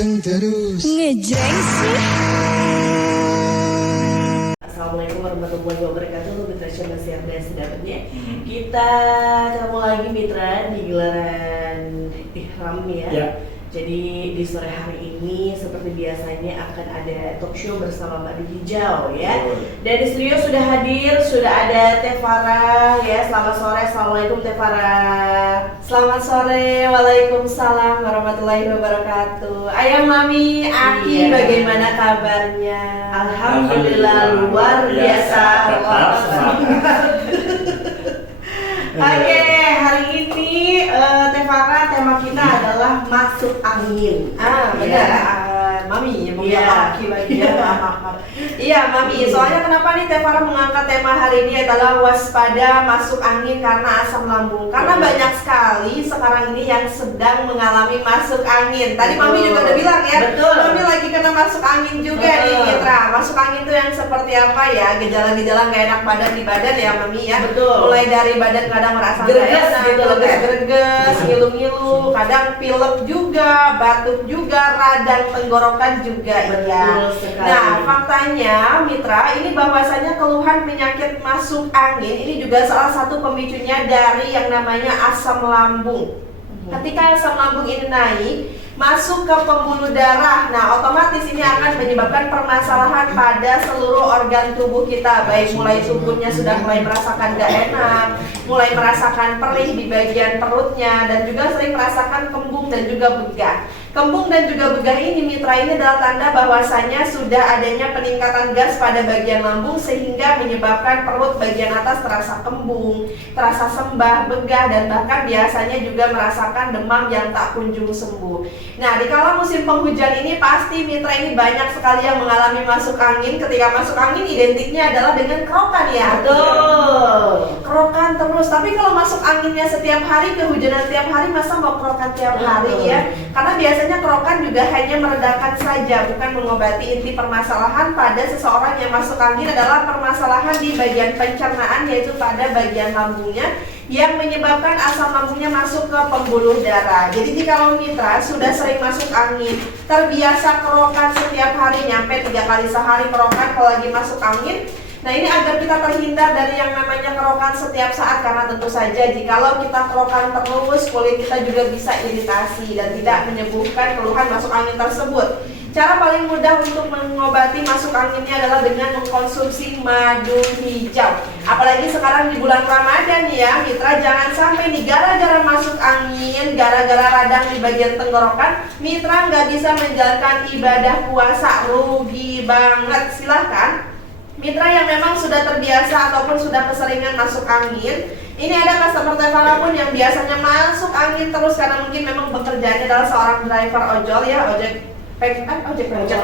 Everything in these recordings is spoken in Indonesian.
Ganteng terus. Ngejreng sih. Assalamualaikum warahmatullahi wabarakatuh. Mitra Channel Siar dan Sedapatnya. Kita ketemu lagi Mitra di gelaran Ihram ya. Jadi di sore hari ini seperti biasanya akan ada talk show bersama Madu Hijau ya. Dan di studio sudah hadir, sudah ada Teh Farah ya. Selamat sore, assalamualaikum Teh Farah. Selamat sore, waalaikumsalam warahmatullahi wabarakatuh. Ayang Mami, Aki, bagaimana kabarnya? Alhamdulillah luar biasa. Oke, hari ini Teh Farah, tema kita adalah masuk angin. Benar. Mami, Aki lagi ya. Maaf. Iya, Mami. Soalnya kenapa nih Teh Farah mengangkat tema hari ini adalah waspada masuk angin karena asam lambung. Karena banyak sekali sekarang ini yang sedang mengalami masuk angin. Tadi Mami juga udah bilang ya. Betul. Mami lagi kena masuk angin juga nih, Mitra. Masuk angin tuh yang seperti apa ya? Gejala-gejala nggak enak badan di badan ya, Mami ya. Betul. Mulai dari badan kadang merasa Greges gitu, greges, ngilu-ngilu, kadang pilek juga, batuk juga, radang tenggorokan juga. Iya. Nah, faktanya Mitra, ini bahwasanya keluhan penyakit masuk angin ini juga salah satu pemicunya dari yang namanya asam lambung. Ketika asam lambung ini naik, masuk ke pembuluh darah, nah otomatis ini akan menyebabkan permasalahan pada seluruh organ tubuh kita, baik mulai tubuhnya sudah mulai merasakan gak enak, mulai merasakan perih di bagian perutnya, dan juga sering merasakan kembung dan juga begah. Kembung dan juga begah ini, Mitra, ini adalah tanda bahwasanya sudah adanya peningkatan gas pada bagian lambung sehingga menyebabkan perut bagian atas terasa kembung, terasa sembah, begah, dan bahkan biasanya juga merasakan demam yang tak kunjung sembuh. Nah, di kala musim penghujan ini pasti Mitra ini banyak sekali yang mengalami masuk angin. Ketika masuk angin identiknya adalah dengan kerokan ya. Betul. Kerokan terus. Tapi kalau masuk anginnya setiap hari, kehujanan setiap hari, masa mau kerokan tiap hari ya? Karena biasanya kerokan juga hanya meredakan saja, bukan mengobati. Inti permasalahan pada seseorang yang masuk angin adalah permasalahan di bagian pencernaan, yaitu pada bagian lambungnya, yang menyebabkan asam lambungnya masuk ke pembuluh darah. Jadi jika Mitra sudah sering masuk angin, terbiasa kerokan setiap hari, nyampe 3 kali sehari kerokan kalau lagi masuk angin. Nah, ini agar kita terhindar dari yang namanya kerokan setiap saat, karena tentu saja jikalau kita kerokan terus, kulit kita juga bisa iritasi dan tidak menyembuhkan keluhan masuk angin tersebut. Cara paling mudah untuk mengobati masuk anginnya adalah dengan mengkonsumsi madu hijau. Apalagi sekarang di bulan Ramadan ya, Mitra, jangan sampai nih gara-gara masuk angin, gara-gara radang di bagian tenggorokan, Mitra nggak bisa menjalankan ibadah puasa. Rugi banget. Silahkan Mitra yang memang sudah terbiasa ataupun sudah keseringan masuk angin, ini ada customer Teh Farah pun yang biasanya masuk angin terus karena mungkin memang bekerjanya adalah seorang driver ojol ya, ojek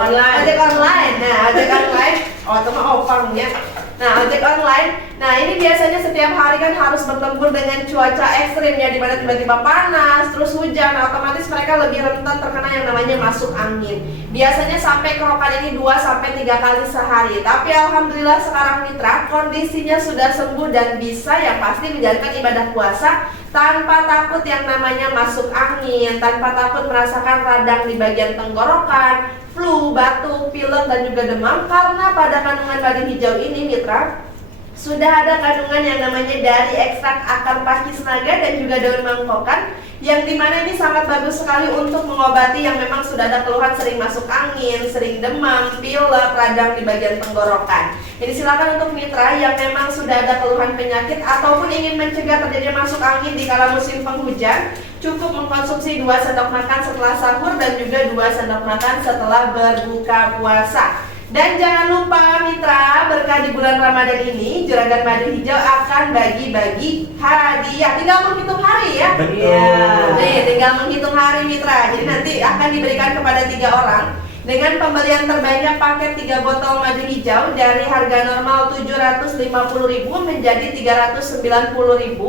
online. Nah, ojek online, itu mah opang ya. Nah, ojek online. Nah, ini biasanya setiap hari kan harus bertempur dengan cuaca ekstrim ya, dimana tiba-tiba panas, terus hujan. Nah, otomatis mereka lebih rentan terkena yang namanya masuk angin. Biasanya sampai kerokan ini 2-3 kali sehari. Tapi alhamdulillah sekarang Mitra kondisinya sudah sembuh dan bisa yang pasti menjalankan ibadah puasa tanpa takut yang namanya masuk angin, tanpa takut merasakan radang di bagian tenggorokan, flu, batuk, pilek, dan juga demam. Karena pada kandungan madu hijau ini Mitra sudah ada kandungan yang namanya dari ekstrak akar pakis naga dan juga daun mangkokan, yang dimana ini sangat bagus sekali untuk mengobati yang memang sudah ada keluhan sering masuk angin, sering demam, pilek, radang di bagian tenggorokan. Jadi silakan untuk Mitra yang memang sudah ada keluhan penyakit ataupun ingin mencegah terjadinya masuk angin di kala musim penghujan, cukup mengkonsumsi 2 sendok makan setelah sahur dan juga 2 sendok makan setelah berbuka puasa. Dan jangan lupa Mitra, berkah di bulan Ramadan ini Juragan Madu Hijau akan bagi-bagi hadiah. Tinggal menghitung hari ya. Betul. Nih, tinggal menghitung hari Mitra. Jadi nanti akan diberikan kepada 3 orang dengan pembelian terbanyak paket 3 botol madu hijau dari harga normal 750.000 menjadi 390.000.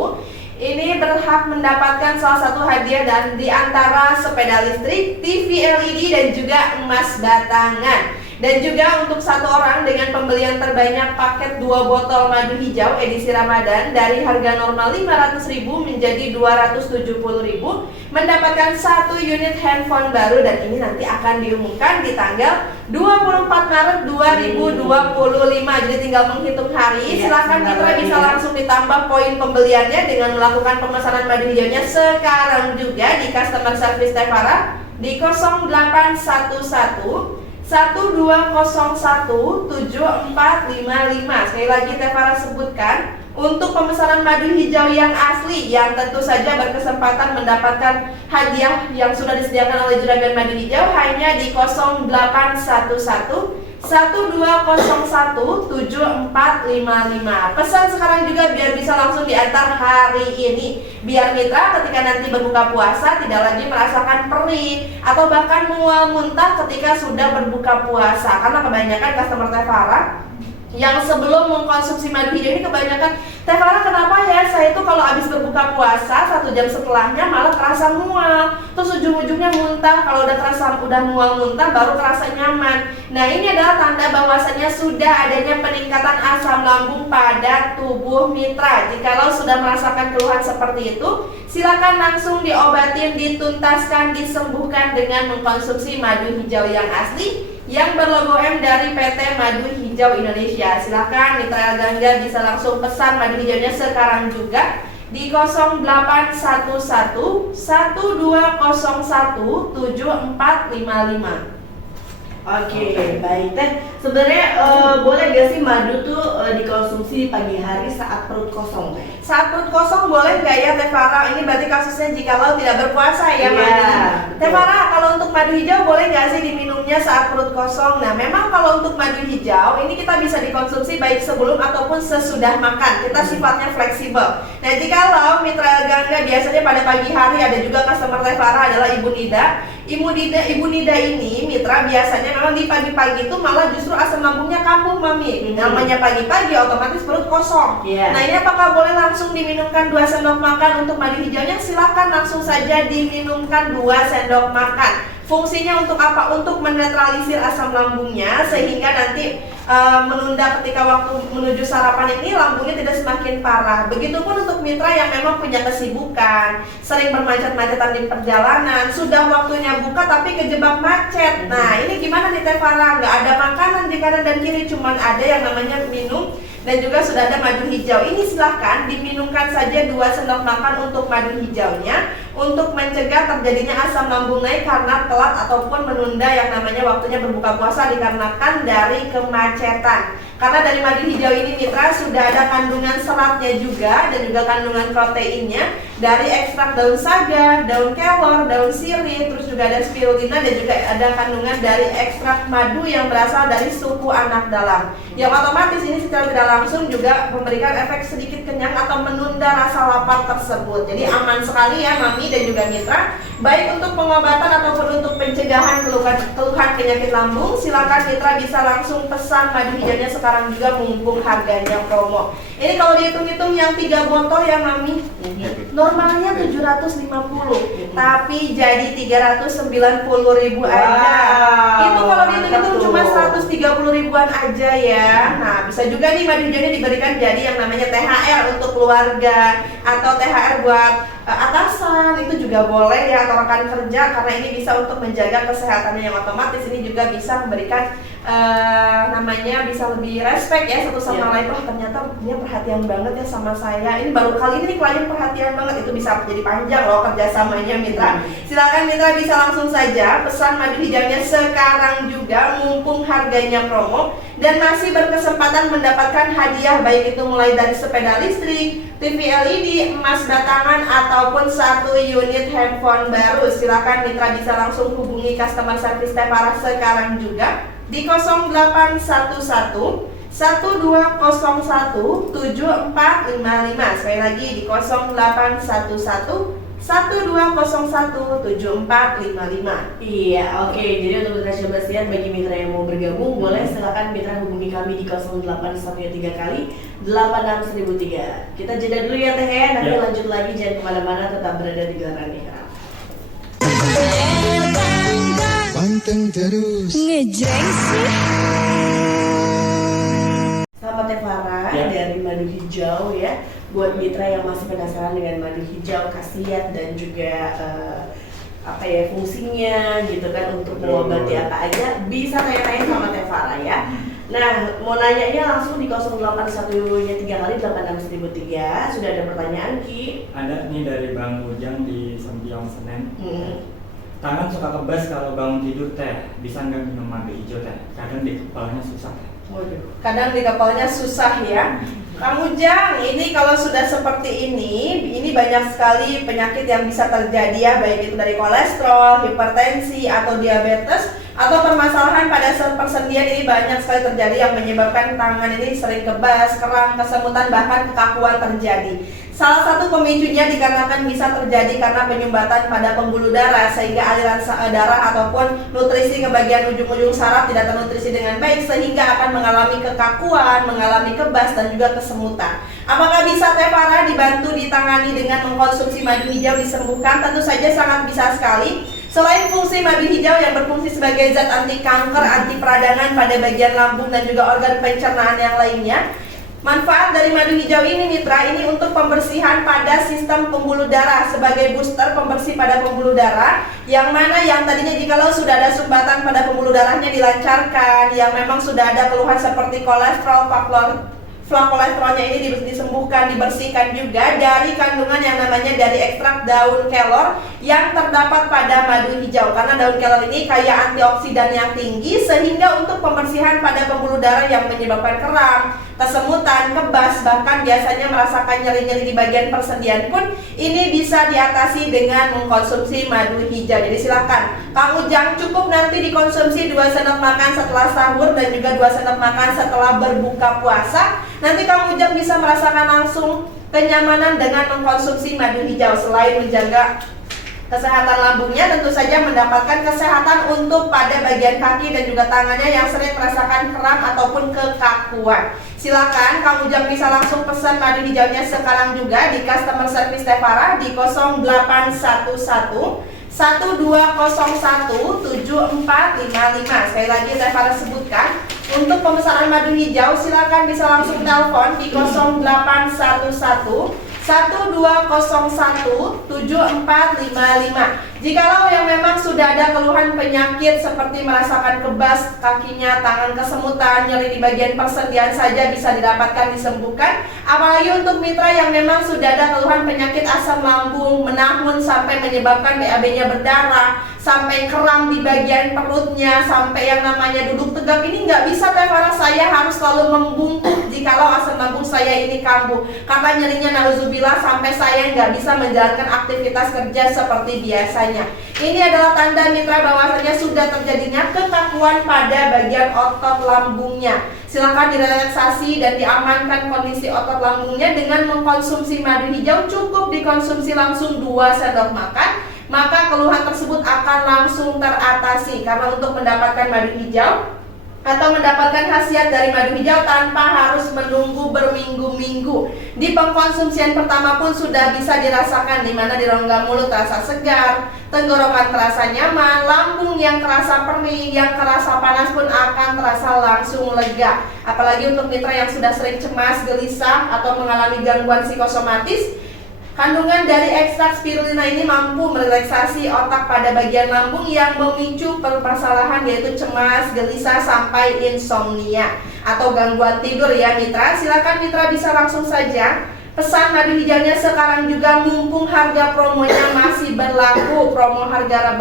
Ini berhak mendapatkan salah satu hadiah dan di antara sepeda listrik, TV LED dan juga emas batangan. Dan juga untuk satu orang dengan pembelian terbanyak paket 2 botol madu hijau edisi Ramadan dari harga normal 500.000 menjadi 270.000 mendapatkan 1 unit handphone baru, dan ini nanti akan diumumkan di tanggal 24 Maret 2025. Jadi tinggal menghitung hari. Silakan mitra bisa langsung ditambah poin pembeliannya dengan melakukan pemesanan madu hijaunya sekarang juga di customer service Tevara di 0811 1201 7455. Sekali lagi Tevara sebutkan, untuk pemesanan madu hijau yang asli yang tentu saja berkesempatan mendapatkan hadiah yang sudah disediakan oleh Juragan Madu Hijau hanya di 0811 1201 7455. Pesan sekarang juga biar bisa langsung diantar hari ini, biar mitra ketika nanti berbuka puasa tidak lagi merasakan perih atau bahkan mual muntah ketika sudah berbuka puasa. Karena kebanyakan customer Tevara yang sebelum mengkonsumsi madu hijau ini kebanyakan, Tevara kenapa ya saya itu kalau habis berbuka puasa 1 jam setelahnya malah terasa mual, terus ujung-ujungnya muntah. Kalau udah mual muntah baru terasa nyaman. Nah, ini adalah tanda bahwasanya sudah adanya peningkatan asam lambung pada tubuh mitra. Jikalau sudah merasakan keluhan seperti itu, silakan langsung diobatin, dituntaskan, disembuhkan dengan mengkonsumsi madu hijau yang asli yang berlogo M dari PT Madu Hijau Indonesia. Silakan mitra Gangga bisa langsung pesan madu hijaunya sekarang juga di 0811 1201 7455. Oke, baik Teh. Sebenarnya boleh gak sih madu tuh dikonsumsi di pagi hari saat perut kosong, Teh? Saat perut kosong boleh nggak ya Tevara? Ini berarti kasusnya jikalau tidak berpuasa ya, Tevara, kalau untuk madu hijau boleh nggak sih diminumnya saat perut kosong? Nah, memang kalau untuk madu hijau ini kita bisa dikonsumsi baik sebelum ataupun sesudah makan. Kita sifatnya fleksibel. Nah, jikalau mitra Gangga biasanya pada pagi hari, ada juga customer Tevara adalah Ibu Nida. Ibu Nida ini mitra biasanya memang di pagi-pagi itu malah justru asam lambungnya kambuh, Mami. Namanya pagi-pagi otomatis perut kosong. Nah, ini apakah boleh langsung diminumkan 2 sendok makan untuk madu hijaunya? Silakan langsung saja diminumkan 2 sendok makan. Fungsinya untuk apa? Untuk menetralisir asam lambungnya sehingga nanti menunda ketika waktu menuju sarapan ini lambungnya tidak semakin parah. Begitupun untuk mitra yang memang punya kesibukan, sering bermacet-macetan di perjalanan, sudah waktunya buka tapi kejebak macet. Nah, ini gimana nih Tevara? Nggak ada makanan di kanan dan kiri, cuman ada yang namanya minum dan juga sudah ada madu hijau. Ini silahkan diminumkan saja 2 sendok makan untuk madu hijaunya untuk mencegah terjadinya asam lambung naik karena telat ataupun menunda yang namanya waktunya berbuka puasa dikarenakan dari kemacetan. Karena dari madu hijau ini mitra sudah ada kandungan seratnya juga dan juga kandungan proteinnya dari ekstrak daun saga, daun kelor, daun sirih, terus juga ada spirulina dan juga ada kandungan dari ekstrak madu yang berasal dari suku anak dalam. Yang otomatis ini secara tidak langsung juga memberikan efek sedikit kenyang atau menunda rasa lapar tersebut. Jadi aman sekali ya Mami dan juga mitra, baik untuk pengobatan ataupun untuk pencegahan keluhan penyakit lambung. Silakan mitra bisa langsung pesan madu hijaunya sekarang juga mumpung harganya promo. Ini kalau dihitung-hitung yang 3 botol ya Mami, normalnya 750, tapi jadi 390.000 aja. Itu kalau dihitung-hitung cuma 130 ribuan aja ya. Nah, bisa juga nih madu hijaunya diberikan jadi yang namanya THR untuk keluarga atau THR buat atasan, itu juga boleh ya, atau rekan kerja, karena ini bisa untuk menjaga kesehatannya yang otomatis ini juga bisa memberikan namanya bisa lebih respect ya satu sama lain. Wah, ternyata dia perhatian banget ya sama saya. Ini baru kali ini nih klien perhatian banget. Itu bisa jadi panjang loh kerjasamanya mitra. Silakan mitra bisa langsung saja pesan madu hijaunya sekarang juga mumpung harganya promo dan masih berkesempatan mendapatkan hadiah baik itu mulai dari sepeda listrik, TV LED, emas batangan ataupun 1 unit handphone baru. Silakan mitra bisa langsung hubungi customer service Tevara sekarang juga di 0811 1201 7455. Sekali lagi di 0811 1201 7455. Iya, oke. Jadi untuk mitra Sobat Sehat, bagi mitra yang mau bergabung, boleh silakan mitra hubungi kami di 0813 kali 86003. Kita jeda dulu ya Teh ya, nanti lanjut lagi, jangan kemana-mana, tetap berada di Gelaran Nikah. ganteng terus. Ngejreng sih. Selamat ya Farah Ya. dari madu hijau ya. Buat mitra yang masih penasaran dengan madu hijau, khasiat dan juga fungsinya gitu kan untuk mengobati apa aja, bisa tanya-tanya sama Teh Farah ya. Nah, mau nanyanya langsung di 081-nya 3 kali 86.003. Sudah ada pertanyaan Ki? Ada nih dari Bang Ujang di Sempiong Senen. Hmm. Tangan suka kebas kalau bangun tidur teh. Bisa nggak minum madu hijau teh? Kadang di kepalanya susah teh. Waduh. Kadang di kepalanya susah ya. Kang Ujang, ini kalau sudah seperti ini banyak sekali penyakit yang bisa terjadi ya, baik itu dari kolesterol, hipertensi, atau diabetes, atau permasalahan pada sel persendian. Ini banyak sekali terjadi yang menyebabkan tangan ini sering kebas, kram, kesemutan, bahkan kekakuan terjadi. Salah satu pemicunya dikarenakan bisa terjadi karena penyumbatan pada pembuluh darah, sehingga aliran darah ataupun nutrisi ke bagian ujung-ujung saraf tidak ternutrisi dengan baik, sehingga akan mengalami kekakuan, mengalami kebas, dan juga kesemutan. Apakah bisa Teh Farah dibantu ditangani dengan mengkonsumsi madu hijau disembuhkan? Tentu saja sangat bisa sekali. Selain fungsi madu hijau yang berfungsi sebagai zat anti kanker, anti peradangan pada bagian lambung dan juga organ pencernaan yang lainnya, manfaat dari madu hijau ini mitra, ini untuk pembersihan pada sistem pembuluh darah, sebagai booster pembersih pada pembuluh darah, yang mana yang tadinya jikalau sudah ada sumbatan pada pembuluh darahnya dilancarkan, yang memang sudah ada keluhan seperti kolesterol, kolesterolnya ini disembuhkan, dibersihkan juga dari kandungan yang namanya dari ekstrak daun kelor yang terdapat pada madu hijau. Karena daun kelor ini kaya antioksidan yang tinggi, sehingga untuk pembersihan pada pembuluh darah yang menyebabkan kram, kesemutan, kebas, bahkan biasanya merasakan nyeri-nyeri di bagian persendian pun ini bisa diatasi dengan mengkonsumsi madu hijau. Jadi silakan Kang Ujang, cukup nanti dikonsumsi 2 sendok makan setelah sahur dan juga 2 sendok makan setelah berbuka puasa. Nanti Kang Ujang bisa merasakan langsung kenyamanan dengan mengkonsumsi madu hijau. Selain menjaga kesehatan lambungnya, tentu saja mendapatkan kesehatan untuk pada bagian kaki dan juga tangannya yang sering merasakan kram ataupun kekakuan. Silakan Kang Ujang bisa langsung pesan madu hijaunya sekarang juga di customer service Teh Farah di 0811 1201 7455. Sekali lagi Teh Farah sebutkan, untuk pemesanan madu hijau silakan bisa langsung telepon di 0811 1201 7455. Jikalau yang memang sudah ada keluhan penyakit seperti merasakan kebas kakinya, tangan kesemutan, nyeri di bagian persendian saja bisa didapatkan disembuhkan. Apalagi untuk mitra yang memang sudah ada keluhan penyakit asam lambung, menahun sampai menyebabkan BAB-nya berdarah, sampai kram di bagian perutnya, sampai yang namanya duduk tegak, ini nggak bisa Teh Farah, saya harus selalu membungkuk jikalau asam lambung saya ini kambuh, karena nyerinya nauzubillah sampai saya nggak bisa menjalankan aktivitas kerja seperti biasanya. Ini adalah tanda mitra bahwasanya sudah terjadinya kekakuan pada bagian otot lambungnya. Silakan direlaksasi dan diamankan kondisi otot lambungnya dengan mengkonsumsi madu hijau. Cukup dikonsumsi langsung 2 sendok makan, maka keluhan tersebut akan langsung teratasi. Karena untuk mendapatkan madu hijau atau mendapatkan khasiat dari madu hijau tanpa harus menunggu berminggu-minggu, di pengkonsumsian pertama pun sudah bisa dirasakan, di mana di rongga mulut terasa segar, tenggorokan terasa nyaman, lambung yang terasa perih, yang terasa panas pun akan terasa langsung lega. Apalagi untuk mitra yang sudah sering cemas, gelisah, atau mengalami gangguan psikosomatis, kandungan dari ekstrak spirulina ini mampu merelaksasi otak pada bagian lambung yang memicu permasalahan yaitu cemas, gelisah, sampai insomnia atau gangguan tidur ya mitra. Silakan mitra bisa langsung saja pesan madu hijaunya sekarang juga, mumpung harga promonya masih berlaku, promo harga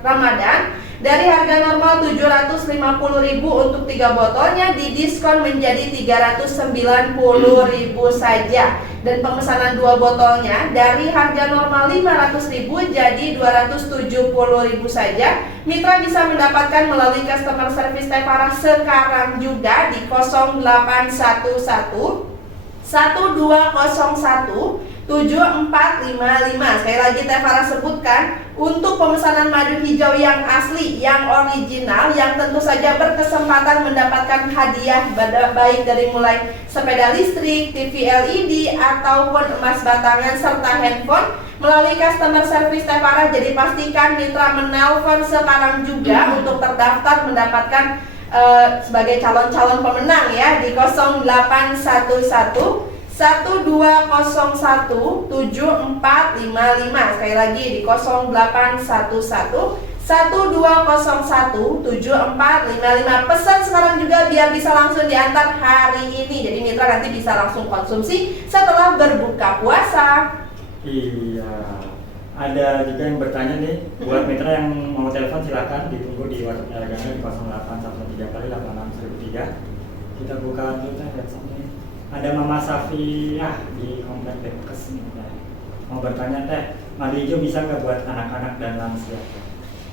Ramadan. Dari harga normal 750.000 untuk 3 botolnya didiskon menjadi 390.000 saja. Dan pemesanan 2 botolnya dari harga normal 500.000 jadi 270.000 saja. Mitra bisa mendapatkan melalui customer service Teh Farah sekarang juga di 0811 1201 7455. Sekali lagi Teh Farah sebutkan, untuk pemesanan madu hijau yang asli, yang original, yang tentu saja berkesempatan mendapatkan hadiah baik dari mulai sepeda listrik, TV LED, ataupun emas batangan serta handphone, melalui customer service Teh Farah. Jadi pastikan mitra menelpon sekarang juga untuk terdaftar mendapatkan sebagai calon-calon pemenang ya di 0811 1201 7455. Sekali lagi di 0811 1201 7455. Pesan sekarang juga biar bisa langsung diantar hari ini. Jadi mitra nanti bisa langsung konsumsi setelah berbuka puasa. Iya. Ada juga yang bertanya nih, buat mitra yang mau telepon silakan ditunggu di WhatsApp Elegana di 0813 kali 86003. Kita buka dulu teh websitenya. Ada Mama Safiah di Komplek Depkes nih. Mau bertanya teh, madu hijau bisa nggak buat anak-anak dan lansia?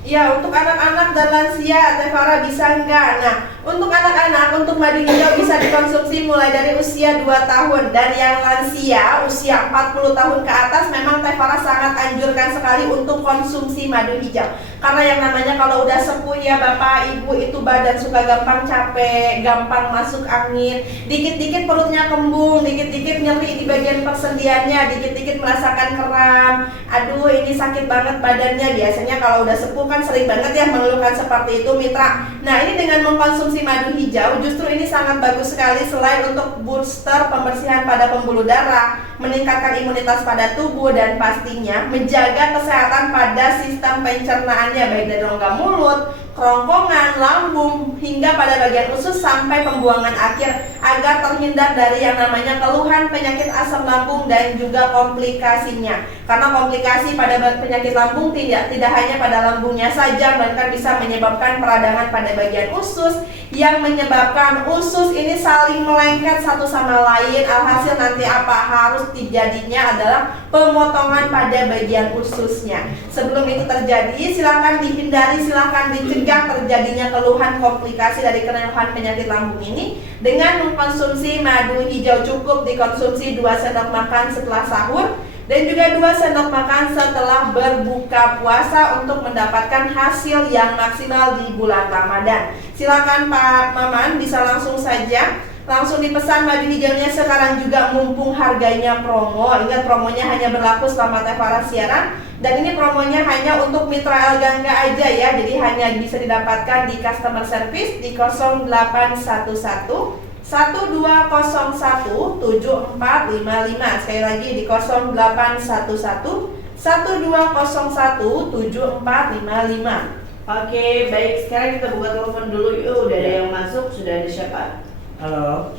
Ya, untuk anak-anak dan lansia, Teh Farah bisa enggak? Nah, untuk anak-anak, untuk madu hijau bisa dikonsumsi mulai dari usia 2 tahun. Dan yang lansia, usia 40 tahun ke atas, memang Teh Farah sangat anjurkan sekali untuk konsumsi madu hijau. Karena yang namanya kalau udah sepuh ya Bapak, Ibu, itu badan suka gampang capek, gampang masuk angin, dikit-dikit perutnya kembung, dikit-dikit nyeri di bagian persendiannya, dikit-dikit merasakan kram. Aduh, ini sakit banget badannya. Biasanya kalau udah sepuh kan sering banget ya mengeluhkan seperti itu mitra. Nah, ini dengan mengkonsumsi madu hijau justru ini sangat bagus sekali selain untuk booster pembersihan pada pembuluh darah, meningkatkan imunitas pada tubuh, dan pastinya menjaga kesehatan pada sistem pencernaannya baik dari rongga mulut, kerongkongan, lambung, hingga pada bagian usus sampai pembuangan akhir agar terhindar dari yang namanya keluhan penyakit asam lambung dan juga komplikasinya. Karena komplikasi pada penyakit lambung tidak hanya pada lambungnya saja, melainkan bisa menyebabkan peradangan pada bagian usus yang menyebabkan usus ini saling melengket satu sama lain. Alhasil nanti apa harus terjadinya adalah pemotongan pada bagian ususnya. Sebelum itu terjadi, silakan dihindari, silakan dicegah terjadinya keluhan komplikasi dari keluhan penyakit lambung ini dengan mengkonsumsi madu hijau. Cukup dikonsumsi 2 sendok makan setelah sahur dan juga 2 sendok makan setelah berbuka puasa untuk mendapatkan hasil yang maksimal di bulan Ramadan. Silakan Pak Maman bisa langsung saja langsung dipesan madu hijaunya sekarang juga mumpung harganya promo. Ingat, promonya hanya berlaku selama Teh Farah siaran, dan ini promonya hanya untuk mitra Elgangga aja ya. Jadi hanya bisa didapatkan di customer service di 0811 1201 7455. Sekali lagi di 0811 1201 7455. Oke, baik. Sekarang kita buka telepon dulu yuk. Udah ada yang masuk, sudah ada siapa? Halo.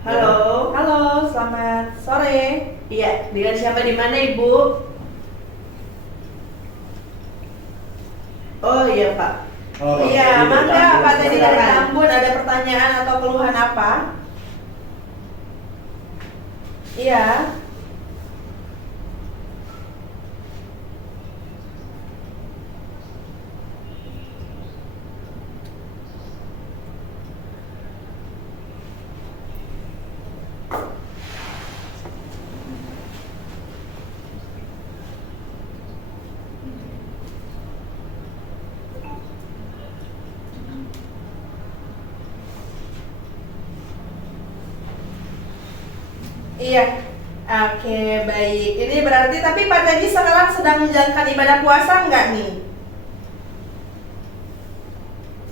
Halo. Halo, selamat sore. Iya, dengan siapa di mana Ibu? Oh iya Pak. Oh, Iya, ini mangga Tambun. Pak Teddy dari Silakan. Tambun, ada pertanyaan atau keluhan apa? Iya. Iya. Oke, baik. Ini berarti tapi Pak Teddy sekarang sedang menjalankan ibadah puasa enggak nih?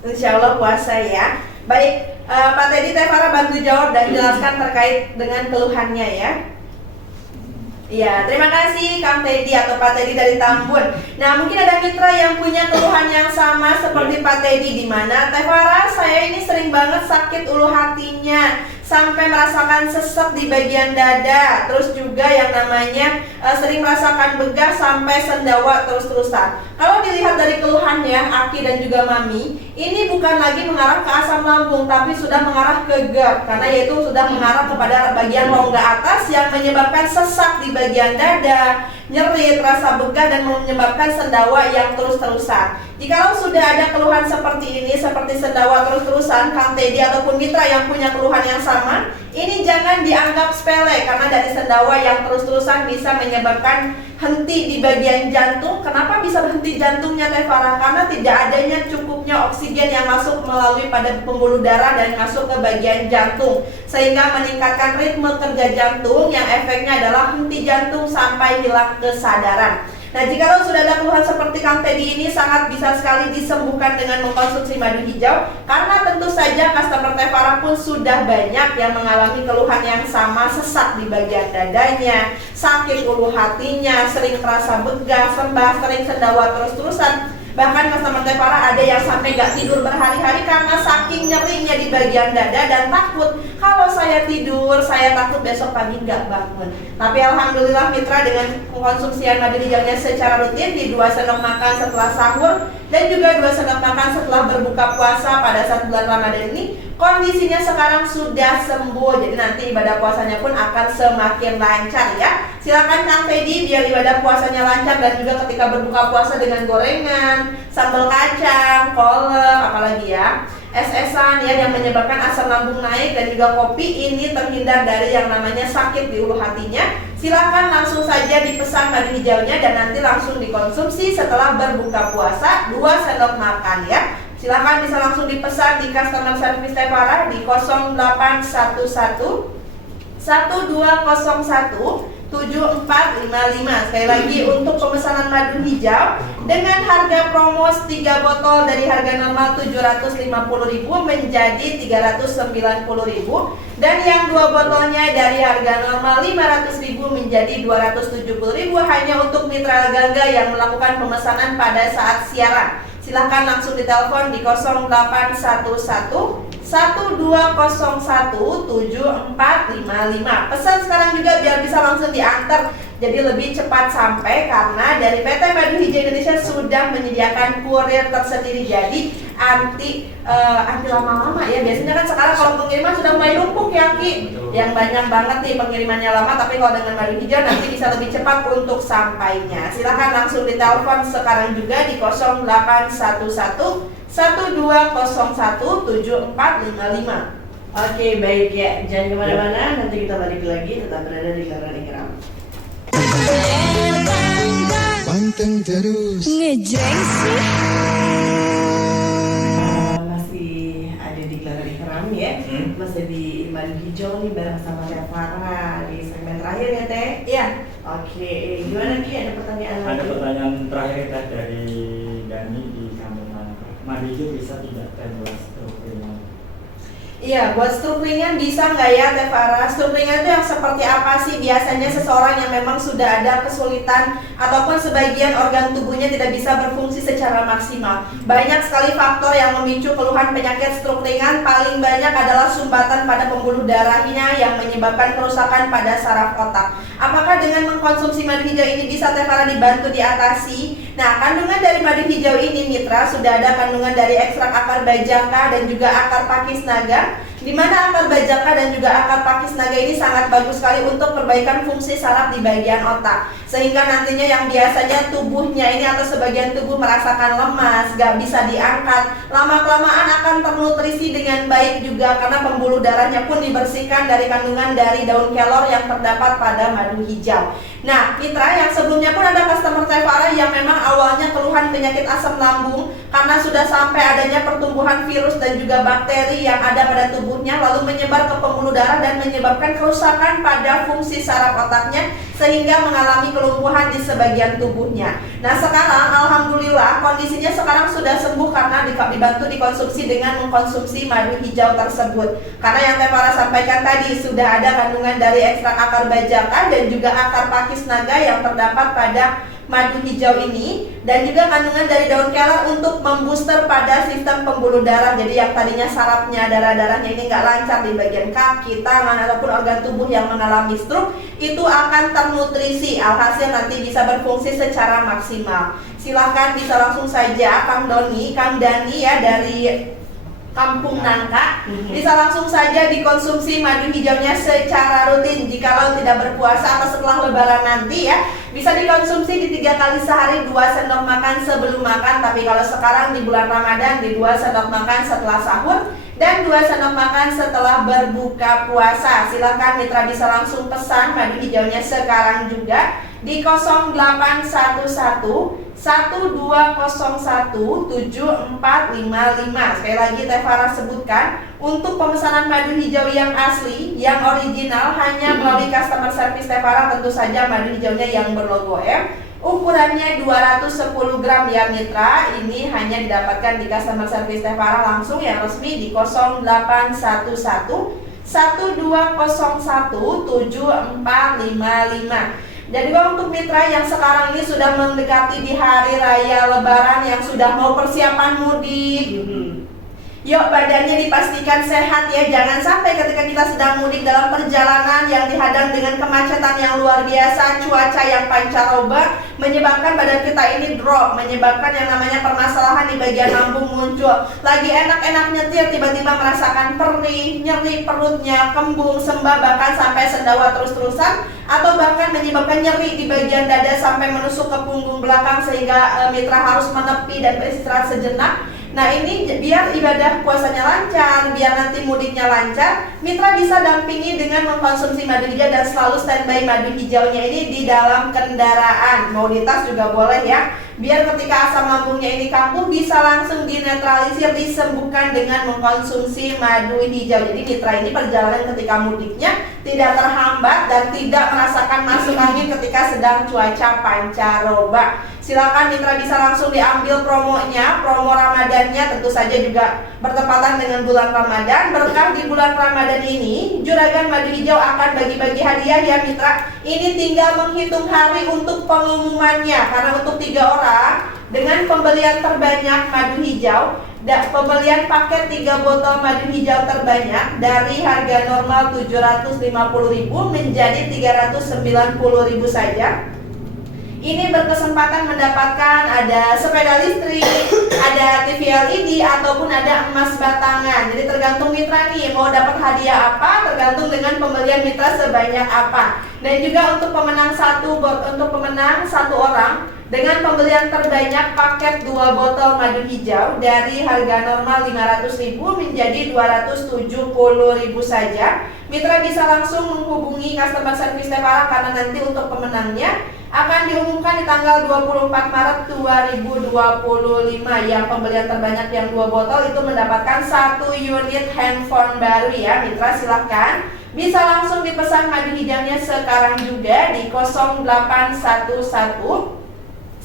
Insya Allah puasa ya. Baik, Pak Teddy, Teh Farah bantu jawab dan jelaskan terkait dengan keluhannya ya. Iya, terima kasih Kang Teddy atau Pak Teddy dari Tambun. Nah, mungkin ada mitra yang punya keluhan yang sama seperti Pak Teddy, di mana Teh Farah, saya ini sering banget sakit ulu hatinya, sampai merasakan sesek di bagian dada, terus juga yang namanya sering merasakan begah sampai sendawa terus-terusan. Kalau dilihat dari keluhannya Aki dan juga Mami, ini bukan lagi mengarah ke asam lambung, tapi sudah mengarah ke GERD, karena yaitu sudah mengarah kepada bagian rongga atas yang menyebabkan sesak di bagian dada, nyeri, rasa begah, dan menyebabkan sendawa yang terus-terusan. Jikalau sudah ada keluhan seperti ini, seperti sendawa terus-terusan, Kang Teddy ataupun mitra yang punya keluhan yang sama, ini jangan dianggap sepele, karena dari sendawa yang terus-terusan bisa menyebabkan henti di bagian jantung. Kenapa bisa berhenti jantungnya Teh Farah? Karena tidak adanya cukupnya oksigen yang masuk melalui pada pembuluh darah dan masuk ke bagian jantung, sehingga meningkatkan ritme kerja jantung yang efeknya adalah henti jantung sampai hilang kesadaran. Nah, jika sudah ada keluhan seperti Kang Teddy ini, sangat bisa sekali disembuhkan dengan mengkonsumsi madu hijau, karena tentu saja customer Teh Farah pun sudah banyak yang mengalami keluhan yang sama, sesak di bagian dadanya, sakit ulu hatinya, sering terasa begah, sembah, sering sendawa terus-terusan. Bahkan customer Teh Farah ada yang sampai gak tidur berhari-hari karena saking nyerinya di bagian dada dan takut kalau saya tidur, saya takut besok pagi gak bangun. Tapi alhamdulillah mitra, dengan pengkonsumsian madu hijaunya secara rutin di 2 sendok makan setelah sahur dan juga 2 sendok makan setelah berbuka puasa pada saat bulan Ramadan ini, kondisinya sekarang sudah sembuh. Jadi nanti ibadah puasanya pun akan semakin lancar ya. Silakan Kang Teddy biar ibadah puasanya lancar, dan juga ketika berbuka puasa dengan gorengan, sambal kacang, kolak, apalagi ya, es-esan ya yang menyebabkan asam lambung naik, dan juga kopi, ini terhindar dari yang namanya sakit di ulu hatinya. Silakan langsung saja dipesan madu hijaunya dan nanti langsung dikonsumsi setelah berbuka puasa 2 sendok makan ya. Silakan bisa langsung dipesan di customer service Teh Farah di 0811 1201 7455. Sekali lagi, untuk pemesanan madu hijau dengan harga promo 3 botol dari harga normal 750.000 menjadi 390.000, dan yang 2 botolnya dari harga normal 500.000 menjadi 270.000 hanya untuk mitra Gangga yang melakukan pemesanan pada saat siaran. Silahkan langsung ditelepon di 0811 1201 7455. Pesan sekarang juga biar bisa langsung diantar, jadi lebih cepat sampai, karena dari PT Madu Hijau Indonesia sudah menyediakan kurir tersendiri. Jadi anti lama-lama ya. Biasanya kan sekarang kalau pengiriman sudah mulai numpuk ya Ki, yang banyak banget nih pengirimannya lama. Tapi kalau dengan madu hijau nanti bisa lebih cepat untuk sampainya. Silahkan langsung ditelepon sekarang juga di 0811 1201 7455. Oke, baik ya. Jangan kemana-mana, nanti kita balik lagi. Tetap berada di Gelaran Ihram. Panteng terus ngejreng sih. Masih ada di Gelaran Ihram ya. Masih di madu hijau nih bareng sama Teh Farah di segmen terakhir ya Teh. Iya. Oke, gimana Ki? Ada pertanyaan lagi? Ada pertanyaan terakhir Teh dari Dani di Kampung Nangka. Madu hijau bisa tidak Teh buat stroke ringan? Iya, buat stroke ringan bisa nggak ya Teh Farah? Stroke ringan itu yang seperti apa sih? Biasanya seseorang yang memang sudah ada kesulitan ataupun sebagian organ tubuhnya tidak bisa berfungsi secara maksimal. Banyak sekali faktor yang memicu keluhan penyakit stroke ringan. Paling banyak adalah sumbatan pada pembuluh darahnya yang menyebabkan kerusakan pada saraf otak. Apakah dengan mengkonsumsi madu hijau ini bisa Teh Farah dibantu diatasi? Nah, kandungan dari madu hijau ini mitra, sudah ada kandungan dari ekstrak akar bajaka dan juga akar pakis naga, di mana akar bajaka dan juga akar pakis naga ini sangat bagus sekali untuk perbaikan fungsi saraf di bagian otak, sehingga nantinya yang biasanya tubuhnya ini atau sebagian tubuh merasakan lemas, gak bisa diangkat, lama-kelamaan akan ternutrisi dengan baik juga, karena pembuluh darahnya pun dibersihkan dari kandungan dari daun kelor yang terdapat pada madu hijau. Nah, mitra, yang sebelumnya pun ada customer Teh Farah yang memang awalnya keluhan penyakit asam lambung karena sudah sampai adanya pertumbuhan virus dan juga bakteri yang ada pada tubuhnya, lalu menyebar ke pembuluh darah dan menyebabkan kerusakan pada fungsi saraf otaknya sehingga mengalami kelumpuhan di sebagian tubuhnya. Nah, sekarang alhamdulillah kondisinya sekarang sudah sembuh karena dibantu dikonsumsi dengan mengkonsumsi madu hijau tersebut. Karena yang Teh Farah sampaikan tadi, sudah ada kandungan dari ekstrak akar bajaka dan juga akar pakis naga yang terdapat pada madu hijau ini, dan juga kandungan dari daun kelor untuk membooster pada sistem pembuluh darah. Jadi yang tadinya sarafnya, darah-darahnya ini nggak lancar di bagian kaki, tangan, ataupun organ tubuh yang mengalami stroke, itu akan ternutrisi, alhasil nanti bisa berfungsi secara maksimal. Silahkan bisa langsung saja Kang Dani ya dari Kampung Nangka, bisa langsung saja dikonsumsi madu hijaunya secara rutin. Jikalau tidak berpuasa atau setelah lebaran nanti ya, bisa dikonsumsi di 3 kali sehari, 2 sendok makan sebelum makan. Tapi kalau sekarang di bulan Ramadan, di 2 sendok makan setelah sahur dan 2 sendok makan setelah berbuka puasa. Silakan mitra bisa langsung pesan madu hijaunya sekarang juga di 0811 1201 7455. Sekali lagi Teh Farah sebutkan, untuk pemesanan madu hijau yang asli, yang original hanya melalui customer service Teh Farah, tentu saja madu hijaunya yang berlogo M, ukurannya 210 gram ya mitra. Ini hanya didapatkan di customer service Teh Farah langsung yang resmi di 0811 1201 7455. Jadi untuk mitra yang sekarang ini sudah mendekati di hari raya Lebaran, yang sudah mau persiapan mudik, yuk badannya dipastikan sehat ya. Jangan sampai ketika kita sedang mudik dalam perjalanan yang dihadang dengan kemacetan yang luar biasa, cuaca yang pancaroba, menyebabkan badan kita ini drop, menyebabkan yang namanya permasalahan di bagian lambung muncul. Lagi enak-enak nyetir, tiba-tiba merasakan perih, nyeri perutnya, kembung, sembah, bahkan sampai sendawa terus-terusan, atau bahkan menyebabkan nyeri di bagian dada sampai menusuk ke punggung belakang, sehingga mitra harus menepi dan beristirahat sejenak. Nah ini biar ibadah puasanya lancar, biar nanti mudiknya lancar, mitra bisa dampingi dengan mengkonsumsi madu hijau dan selalu standby madu hijaunya ini di dalam kendaraan. Mau di tas juga boleh ya, biar ketika asam lambungnya ini kambuh bisa langsung dinetralisir, disembuhkan dengan mengkonsumsi madu hijau. Jadi mitra ini perjalanan ketika mudiknya tidak terhambat dan tidak merasakan masuk angin ketika sedang cuaca pancaroba. Silakan mitra bisa langsung diambil promonya, promo Ramadannya tentu saja juga bertepatan dengan bulan Ramadan. Berkah di bulan Ramadan ini, Juragan Madu Hijau akan bagi-bagi hadiah ya mitra. Ini tinggal menghitung hari untuk pengumumannya, karena untuk 3 orang dengan pembelian terbanyak madu hijau, pembelian paket 3 botol madu hijau terbanyak dari harga normal 750.000 menjadi 390.000 saja. Ini berkesempatan mendapatkan ada sepeda listrik, ada TV LED, ataupun ada emas batangan. Jadi tergantung mitra nih mau dapat hadiah apa, tergantung dengan pembelian mitra sebanyak apa. Dan juga untuk pemenang satu orang dengan pembelian terbanyak paket 2 botol madu hijau dari harga normal 500.000 menjadi 270.000 saja. Mitra bisa langsung menghubungi customer service Teh Farah, karena nanti untuk pemenangnya akan diumumkan di tanggal 24 Maret 2025. Yang pembelian terbanyak yang 2 botol itu mendapatkan 1 unit handphone baru ya mitra. Silahkan bisa langsung dipesan madu hijaunya sekarang juga di 0811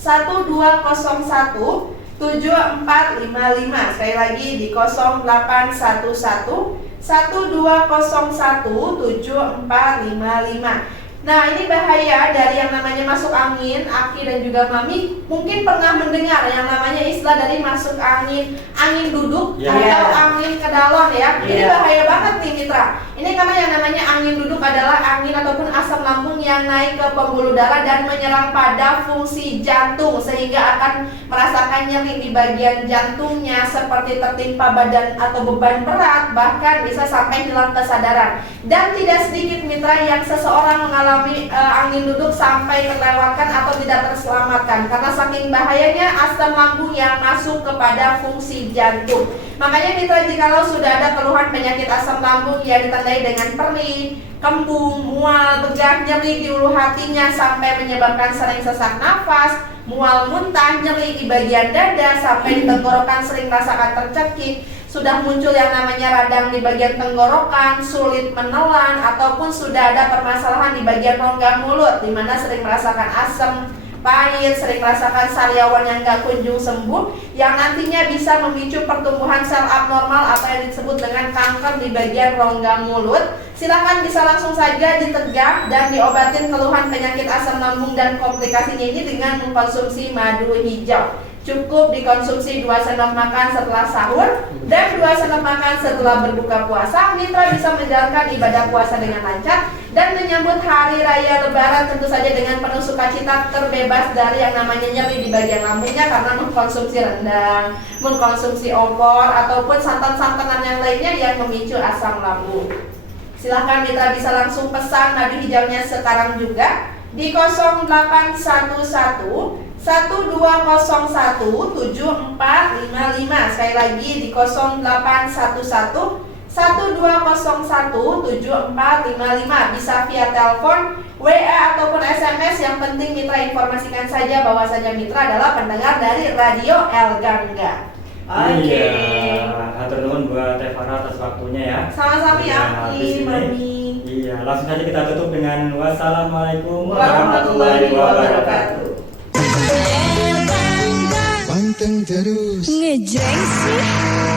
1201 7455. Sekali lagi di 0811 1201 7455. Nah ini bahaya dari yang namanya masuk angin. Aki dan juga Mami mungkin pernah mendengar yang namanya istilah dari masuk angin, angin duduk atau angin kedalon ya. Ini bahaya banget nih mitra. Ini karena yang namanya angin duduk adalah angin ataupun asam lambung yang naik ke pembuluh darah dan menyerang pada fungsi jantung, sehingga akan merasakan nyeri di bagian jantungnya, seperti tertimpa badan atau beban berat, bahkan bisa sampai hilang kesadaran. Dan tidak sedikit mitra yang seseorang mengalami angin duduk sampai terlewatkan atau tidak terselamatkan karena saking bahayanya asam lambung yang masuk kepada fungsi jantung. Makanya mitra, jikalau sudah ada keluhan penyakit asam lambung yang ditandai dengan perih, kembung, mual, begah, nyeri di ulu hatinya sampai menyebabkan sering sesak nafas, mual muntah, nyeri di bagian dada sampai di tenggorokan sering rasakan tercekik, sudah muncul yang namanya radang di bagian tenggorokan, sulit menelan, ataupun sudah ada permasalahan di bagian rongga mulut di mana sering merasakan asam, pahit, sering merasakan sariawan yang gak kunjung sembuh, yang nantinya bisa memicu pertumbuhan sel abnormal atau yang disebut dengan kanker di bagian rongga mulut. Silakan bisa langsung saja ditegak dan diobatin keluhan penyakit asam lambung dan komplikasinya ini dengan mengkonsumsi madu hijau. Cukup dikonsumsi 2 sendok makan setelah sahur dan 2 sendok makan setelah berbuka puasa. Mitra bisa menjalankan ibadah puasa dengan lancar dan menyambut hari raya Lebaran tentu saja dengan penuh sukacita, terbebas dari yang namanya nyeri di bagian lambungnya karena mengkonsumsi rendang, mengkonsumsi opor ataupun santan-santanan yang lainnya yang memicu asam lambung. Silahkan mitra bisa langsung pesan madu hijaunya sekarang juga di 0811 1201 7455. Sekali lagi di 0811 12017455, bisa via telepon, WA ataupun SMS. Yang penting Mitra informasikan saja bahwasanya Mitra adalah pendengar dari Radio El Gangga. Oke. Iya, hatur nuhun buat Teh Farah atas waktunya ya. Sama-sama ya, Habis ini, Mami. Iya, langsung saja kita tutup dengan wassalamualaikum Warahmatullahi wabarakatuh. Panteng terus Ngejreng sih.